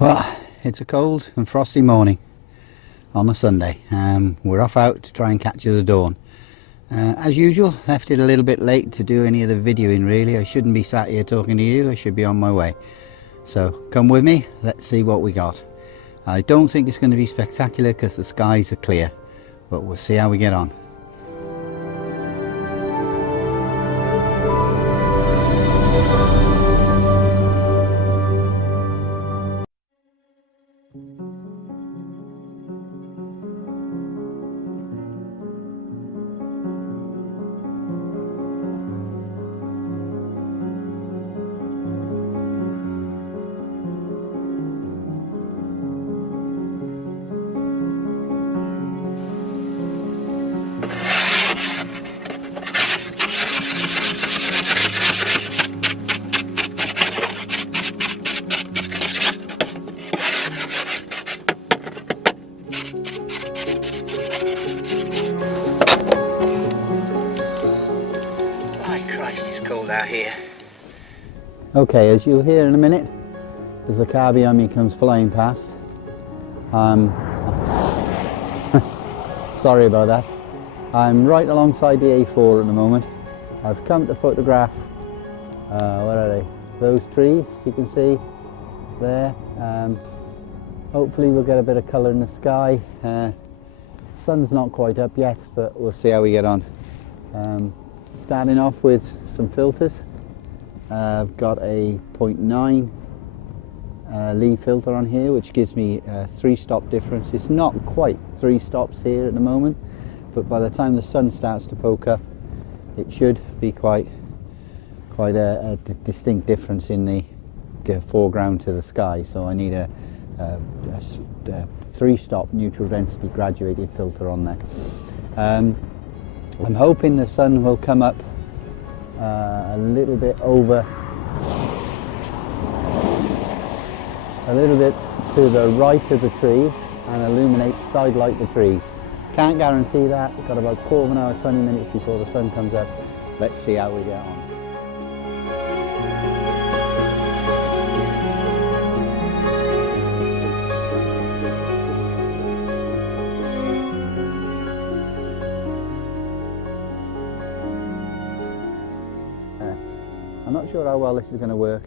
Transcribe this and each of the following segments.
Well, it's a cold and frosty morning on a Sunday. We're off out to try and catch the dawn. As usual, left it a little bit late to do any of the videoing really. I shouldn't be sat here talking to you, I should be on my way. So come with me, let's see what we got. I don't think it's going to be spectacular because the skies are clear, but we'll see how we get on. Out here. Okay, as you'll hear in a minute, as the car behind me comes flying past, sorry about that. I'm right alongside the A4 at the moment. I've come to photograph, what are they? Those trees you can see there. Hopefully we'll get a bit of colour in the sky. Sun's not quite up yet, but we'll see how we get on. Starting off with some filters. I've got a 0.9 Lee filter on here, which gives me a 3-stop difference. It's not quite 3 stops here at the moment, but by the time the sun starts to poke up, it should be quite a distinct difference in the foreground to the sky. So I need a 3-stop neutral density graduated filter on there. I'm hoping the sun will come up a little bit to the right of the trees and illuminate, side light the trees. Can't guarantee that. We've got about a quarter of an hour, 20 minutes before the sun comes up. Let's see how we get on. I'm not sure how well this is going to work.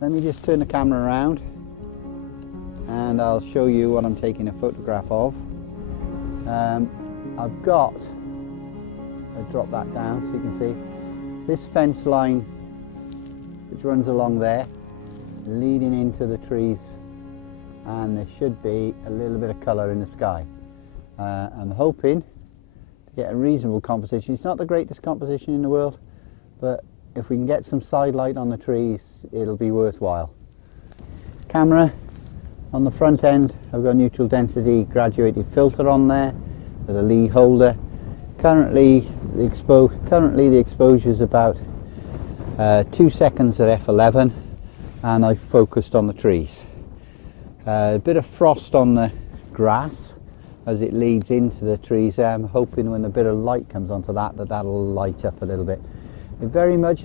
Let me just turn the camera around and I'll show you what I'm taking a photograph of. I've got, I'll drop that down so you can see, this fence line which runs along there, leading into the trees, and there should be a little bit of colour in the sky. I'm hoping to get a reasonable composition. It's not the greatest composition in the world, but if we can get some side light on the trees, it'll be worthwhile. Camera on the front end, I've got a neutral density graduated filter on there with a Lee holder. Currently the exposure is about 2 seconds at f11, and I've focused on the trees. A bit of frost on the grass as it leads into the trees. I'm hoping when a bit of light comes onto that, that'll light up a little bit. Very much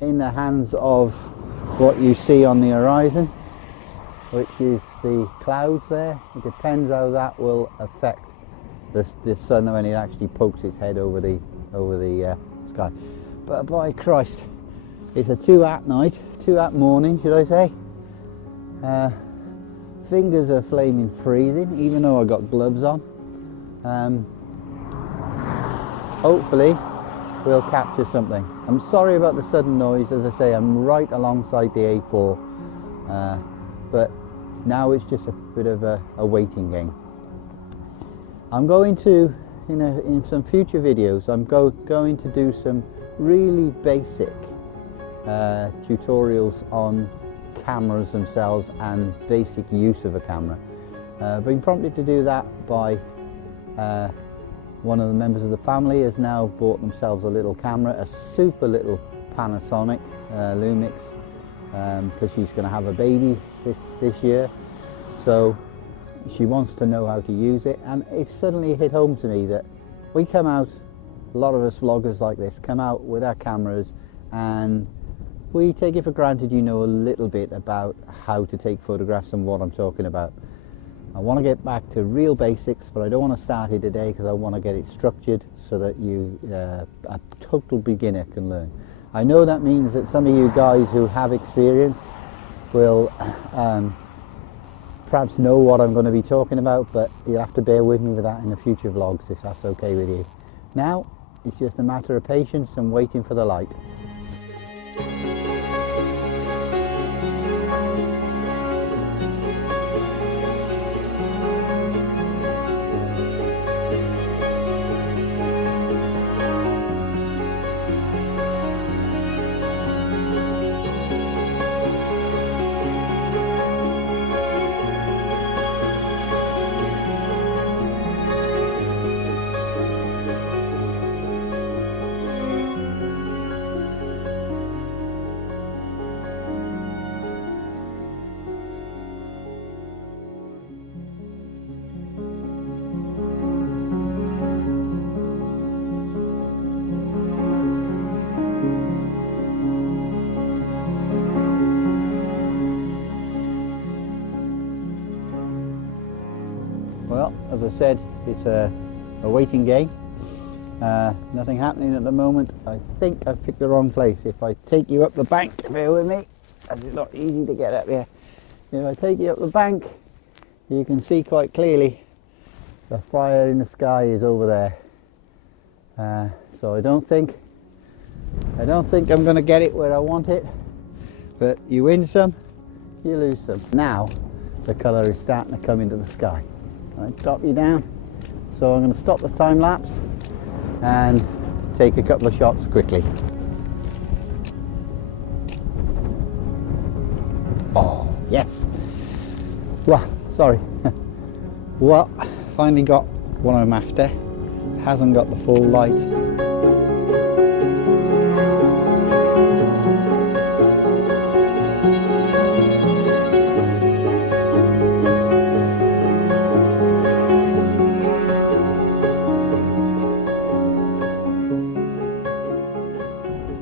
in the hands of what you see on the horizon, which is the clouds there. It depends how that will affect the sun when it actually pokes its head over the sky. But by Christ, it's a 2 at night, 2 at morning, should I say. Fingers are flaming freezing, even though I got gloves on. Hopefully we'll capture something. I'm sorry about the sudden noise. As I say, I'm right alongside the A4, but now it's just a bit of a waiting game. I'm going to, in some future videos, I'm going to do some really basic tutorials on cameras themselves and basic use of a camera. Being prompted to do that by one of the members of the family has now bought themselves a little camera, a super little Panasonic Lumix, because she's going to have a baby this year. So she wants to know how to use it, and it suddenly hit home to me that we come out, a lot of us vloggers like this, come out with our cameras and we take it for granted you know a little bit about how to take photographs and what I'm talking about. I want to get back to real basics, but I don't want to start it today because I want to get it structured so that you, a total beginner, can learn. I know that means that some of you guys who have experience will perhaps know what I'm going to be talking about, but you'll have to bear with me with that in the future vlogs if that's okay with you. Now it's just a matter of patience and waiting for the light. Well, as I said, it's a waiting game. Nothing happening at the moment. I think I've picked the wrong place. If I take you up the bank, bear with me, as it's not easy to get up here. If I take you up the bank, you can see quite clearly the fire in the sky is over there. So I don't think I'm going to get it where I want it, but you win some, you lose some. Now the colour is starting to come into the sky. I drop you down, so I'm going to stop the time lapse and take a couple of shots quickly. Oh yes, well, sorry. Well, finally got what I'm after. Hasn't got the full light.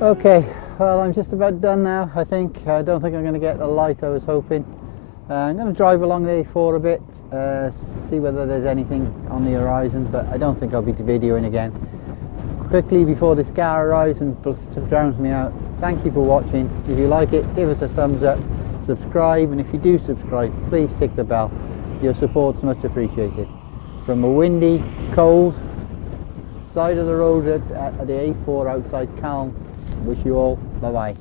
Okay, well, I'm just about done now, I think. I don't think I'm going to get the light I was hoping. I'm going to drive along the A4 a bit, see whether there's anything on the horizon, but I don't think I'll be videoing again. Quickly, before this car arrives and drowns me out, thank you for watching. If you like it, give us a thumbs up, subscribe, and if you do subscribe, please tick the bell. Your support's much appreciated. From a windy, cold side of the road at the A4 outside Calm, wish you all bye-bye.